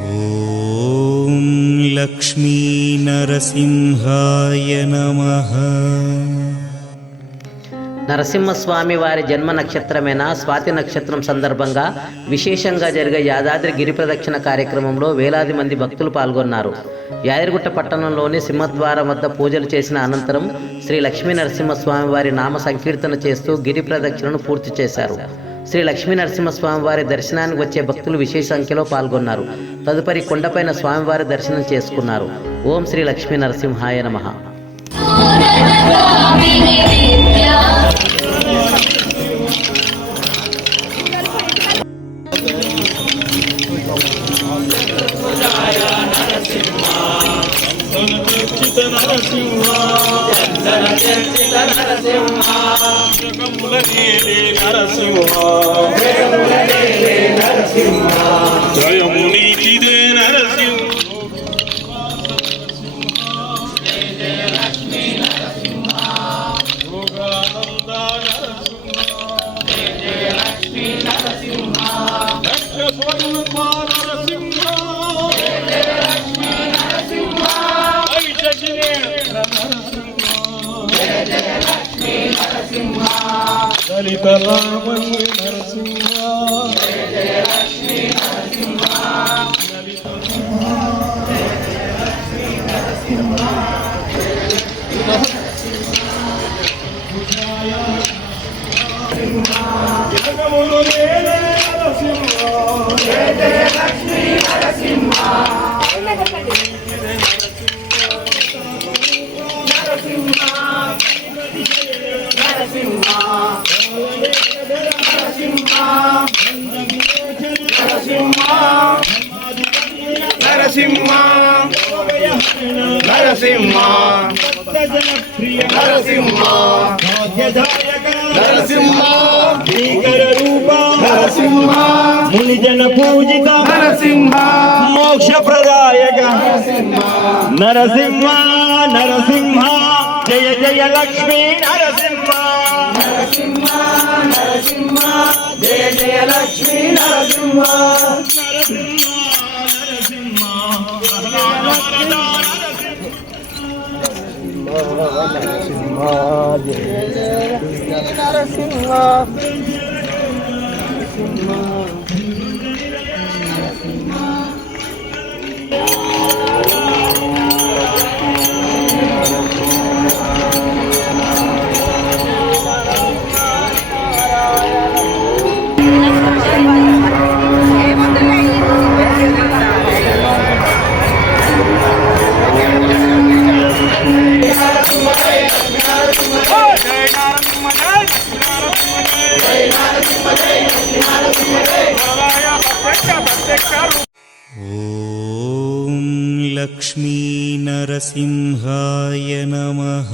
ఓం లక్ష్మీ నరసింహాయ నమః. నరసింహస్వామి వారి జన్మ నక్షత్రమైన స్వాతి నక్షత్రం సందర్భంగా విశేషంగా జరిగే యాదాద్రి గిరి ప్రదక్షిణ కార్యక్రమంలో వేలాది మంది భక్తులు పాల్గొన్నారు. యాదగిరిగుట్ట పట్టణంలోని సింహద్వారం వద్ద పూజలు చేసిన అనంతరం శ్రీ లక్ష్మీ నరసింహస్వామి వారి నామ సంకీర్తన చేస్తూ గిరి ప్రదక్షిణను పూర్తి చేశారు. శ్రీ లక్ష్మీ నరసింహస్వామి వారి దర్శనానికి వచ్చే భక్తులు విశేష సంఖ్యలో పాల్గొన్నారు. తదుపరి కొండపైన స్వామివారి దర్శనం చేసుకున్నారు. ఓం శ్రీ లక్ష్మీ నరసింహాయ నమః. జయమునికిదే నరసింహ. లలిత రామయ్య నరసింహ. మునిజన పూజిత నరసింహ, మోక్ష ప్రదాయక నరసింహ. నరసింహ జయ జయ లక్ష్మీ నరసింహ. నరసింహ నరసింహ జయ జయ లక్ష్మీ నరసింహ. నరసింహ నరసింహ ఓం లక్ష్మీ నరసింహాయ నమః.